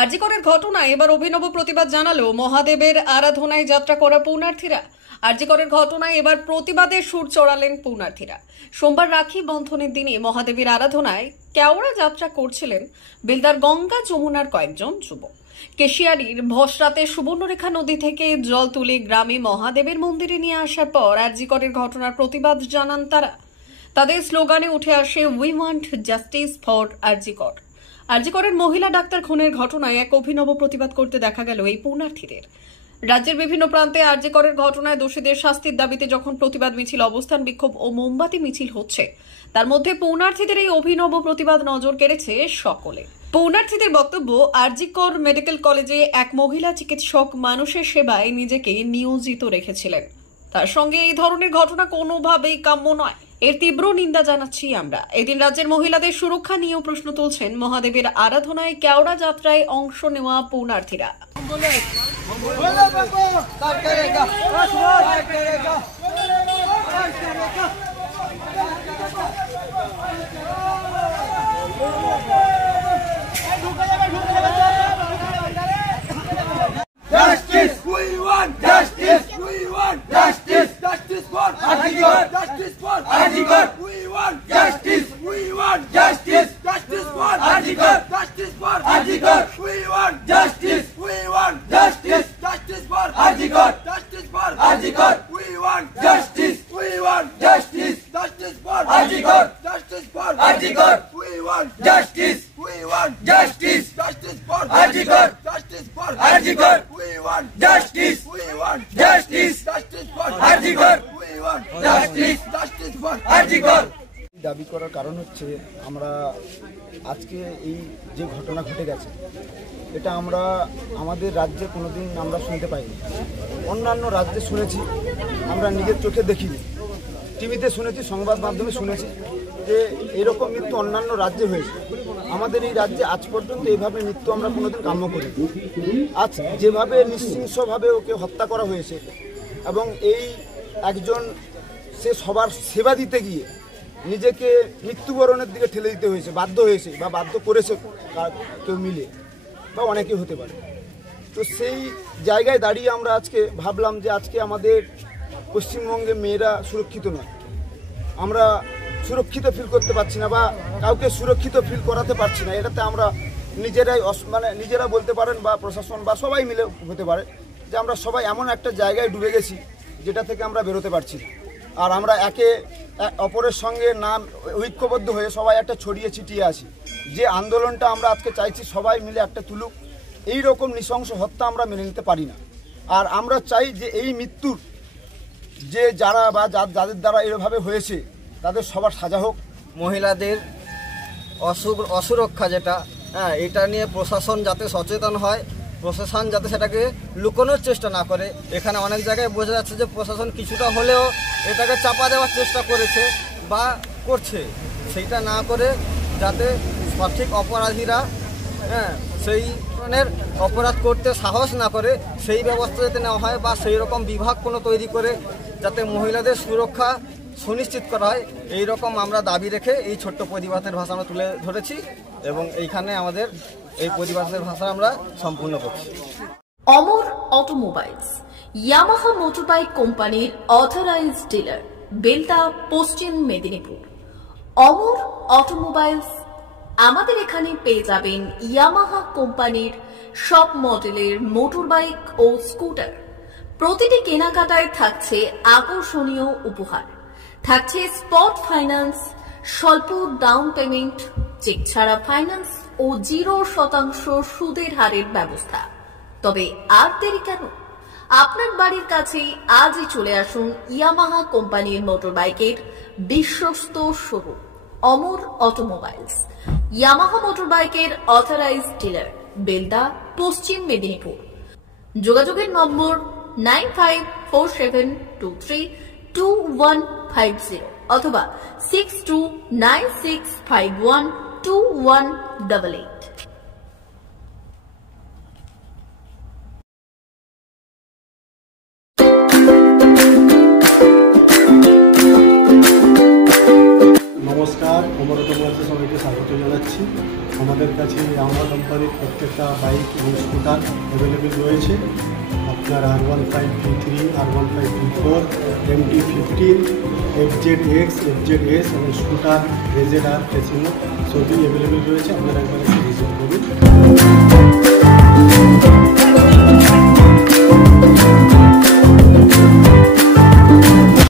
আরজি করের ঘটনায় এবার অভিনব প্রতিবাদ জানালো মহাদেবের আরাধনায় যাত্রা করা পুণ্যার্থীরা। আরজি করের ঘটনায় এবার প্রতিবাদের সুর চড়ালেন পুণ্যার্থীরা। সোমবার রাখি বন্ধনের দিনে মহাদেবের আরাধনায় কেওড়া যাত্রা করছিলেন বেলদার গঙ্গা যমুনার কয়েকজন যুবক। কেশিয়ারির ভসরাতে সুবর্ণরেখা নদী থেকে জল তুলে গ্রামে মহাদেবের মন্দিরে নিয়ে আসার পর আরজি করের ঘটনার প্রতিবাদ জানান তারা। তাদের স্লোগানে উঠে আসে উই ওয়ান্ট জাস্টিস ফর আরজি কর। আরজি করের মহিলা ডাক্তার খুনের ঘটনায় এক অভিনব প্রতিবাদ করতে দেখা গেল এই পুণ্যার্থীদের। রাজ্যের বিভিন্ন প্রান্তে আরজি করের ঘটনায় দোষীদের শাস্তির দাবিতে যখন প্রতিবাদ মিছিল, অবস্থান বিক্ষোভ ও মোমবাতি মিছিল হচ্ছে, তার মধ্যে পুণ্যার্থীদের এই অভিনব প্রতিবাদ নজর কেড়েছে সকলে। পুণ্যার্থীদের বক্তব্য, আরজি কর মেডিকেল কলেজে এক মহিলা চিকিৎসক মানুষের সেবায় নিজেকে নিয়োজিত রেখেছিলেন। তার সঙ্গে এই ধরনের ঘটনা কোনোভাবেই কাম্য নয়। এর তীব্র নিন্দা জানাচ্ছি আমরা। এদিন রাজ্যের মহিলাদের সুরক্ষা নিয়েও প্রশ্ন তুলছেন মহাদেবের আরাধনায় কেওড়া যাত্রায় অংশ নেওয়া পুণ্যার্থীরা। Justice, we want justice. We want justice. Justice for Arjigor. Justice for Arjigor. We want justice. We want justice. Justice for Arjigor. Justice for Arjigor. We want justice. We want justice. Justice for Arjigor. Justice for Arjigor. We want justice. We want justice. Justice for Arjigor. Justice for Arjigor. We want justice. We want justice. Justice for Arjigor. Justice for Arjigor. We want justice. We want justice. Justice for Arjigor. We want justice. Justice for Arjigor. দাবি করার কারণ হচ্ছে, আমরা আজকে এই যে ঘটনা ঘটে গেছে, এটা আমরা আমাদের রাজ্যে কোনোদিন আমরা শুনতে পাইনি। অন্যান্য রাজ্যে শুনেছি, আমরা নিজের চোখে দেখিনি, টিভিতে শুনেছি, সংবাদ মাধ্যমে শুনেছি যে এরকম মৃত্যু অন্যান্য রাজ্যে হয়েছে। আমাদের এই রাজ্যে আজ পর্যন্ত এইভাবে মৃত্যু আমরা কোনোদিন কাম্য করি। আজ যেভাবে নৃশংসভাবে ওকে হত্যা করা হয়েছে, এবং এই একজন সে সবার সেবা দিতে গিয়ে নিজেকে মৃত্যুবরণের দিকে ঠেলে দিতে হয়েছে, বাধ্য হয়েছে বা বাধ্য করেছে কেউ মিলে বা অনেকে হতে পারে। তো সেই জায়গায় দাঁড়িয়ে আমরা আজকে ভাবলাম যে আজকে আমাদের পশ্চিমবঙ্গে মেয়েরা সুরক্ষিত নয়, আমরা সুরক্ষিত ফিল করতে পারছি না বা কাউকে সুরক্ষিত ফিল করাতে পারছি না। এটাতে আমরা নিজেরাই নিজেরা বলতে পারেন বা প্রশাসন বা সবাই মিলে হতে পারে যে আমরা সবাই এমন একটা জায়গায় ডুবে গেছি যেটা থেকে আমরা বেরোতে পারছি না। আর আমরা একে অপরের সঙ্গে নাম ঐক্যবদ্ধ হয়ে সবাই একটা ছড়িয়ে ছিটিয়ে আছি। যে আন্দোলনটা আমরা আজকে চাইছি সবাই মিলে একটা তুলুক, এই রকম নৃশংস হত্যা আমরা মেনে নিতে পারি না। আর আমরা চাই যে এই মৃত্যুর যে যারা বা যাদের দ্বারা এভাবে হয়েছে তাদের সবার সাজা হোক। মহিলাদের অসুরক্ষা যেটা, এটা নিয়ে প্রশাসন যাতে সচেতন হয়, প্রশাসন যাতে সেটাকে লুকানোর চেষ্টা না করে। এখানে অনেক জায়গায় বোঝা যাচ্ছে যে প্রশাসন কিছুটা হলেও এটাকে চাপা দেওয়ার চেষ্টা করেছে বা করছে, সেইটা না করে যাতে সঠিক অপরাধীরা সেই ধরনের অপরাধ করতে সাহস না করে, সেই ব্যবস্থা যাতে নেওয়া হয় বা সেই রকম বিভাগ কোনো তৈরি করে যাতে মহিলাদের সুরক্ষা সুনিশ্চিত করা হয়, এই রকম আমরা দাবি রেখে এই ছোট্ট প্রতিবাদের ভাষা আমরা তুলে ধরেছি এবং এইখানে আমাদের এই প্রতিবাদের ভাষা আমরা সম্পূর্ণ করছি। অমর অটোমোবাইলস, ইয়ামাহা মোটরবাইক কোম্পানির অথরাইজড ডিলার, বেলদা, পশ্চিম মেদিনীপুর। অমর অটোমোবাইলস, আমাদের এখানে পেয়ে যাবেন ইয়ামাহা কোম্পানির সব মডেলের মোটরবাইক ও স্কুটার। প্রতিটি কেনাকাটায় থাকছে আকর্ষণীয় উপহার, থাকছে স্পট ফাইন্যান্স, স্বল্প ডাউন পেমেন্ট, চেক ছাড়া ফাইন্যান্স ও 0% সুদের হারের ব্যবস্থা। তবে আর দেরি কেন? আপনার বাড়ির কাছেই আজই চলে আসুন ইয়ামাহা কোম্পানির মোটরবাইকের বিশ্বস্ত শোরুম অমর অটোমোবাইলস, ইয়ামাহা মোটরবাইকের অথরাইজড ডিলার, বেলদা, পশ্চিম মেদিনীপুর। যোগাযোগের নম্বর 9547232150 অথবা 6296512188। নমস্কার, অমর অটোমোবাইলসে সবাইকে স্বাগত জানাচ্ছি। আমাদের কাছে ইয়ামাহা কোম্পানির প্রত্যেকটা বাইক এবং স্কুটার অ্যাভেলেবেল রয়েছে। আপনার R15V3, R15V4, MT-15, FZX, FZS এবং স্কুটার, RZR, ফেসিনো সবই অ্যাভেলেবেল রয়েছে। আপনারা একবার এসে ভিজিট করুন।